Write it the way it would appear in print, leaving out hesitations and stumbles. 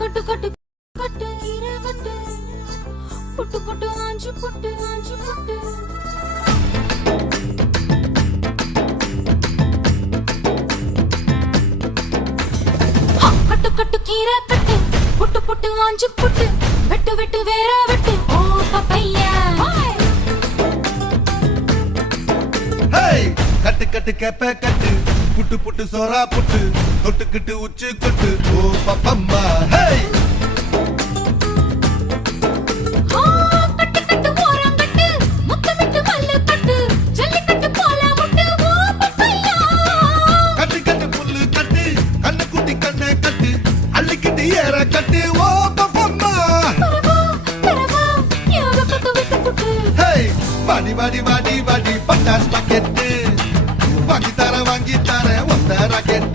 கட்டு கட்டு கட்டு ஈர கட்டு புட்டு புட்டு ஆஞ்சு புட்டு ஆஞ்சு புட்டு கட்டு கட்டு கீரை கட்டு புட்டு புட்டு ஆஞ்சு புட்டு வெட்டு வெட்டு வேற வெட்டு ஓ பப்பையா கட்டு கட்டு கேப்ப கட்டு புட்டு புட்டு சோரா புட்டு தொட்டுக்கிட்டு உச்சு கொட்டு ஓ பப்பம்மா கட்டு கட்டு ஓரம் கட்டு முத்தமிட்டு மல்லு கட்டு ஜல்லிக்கட்டு போல முட்டு ஓ பப்பையா கட்டு கட்டு புல்லு கட்டு கண்ணு குட்டி கண்ணை கட்டு அள்ளிக்கிட்டு ஏற கட்டு ஓ பப்பம்மா பரவா யோக கட்டு விட்டு புட்டு வாடி வாடி வாடி வாடி பட்டாஸ் பாக்கெட்டு வாங்கி தர ஒத்த ராக்கெட்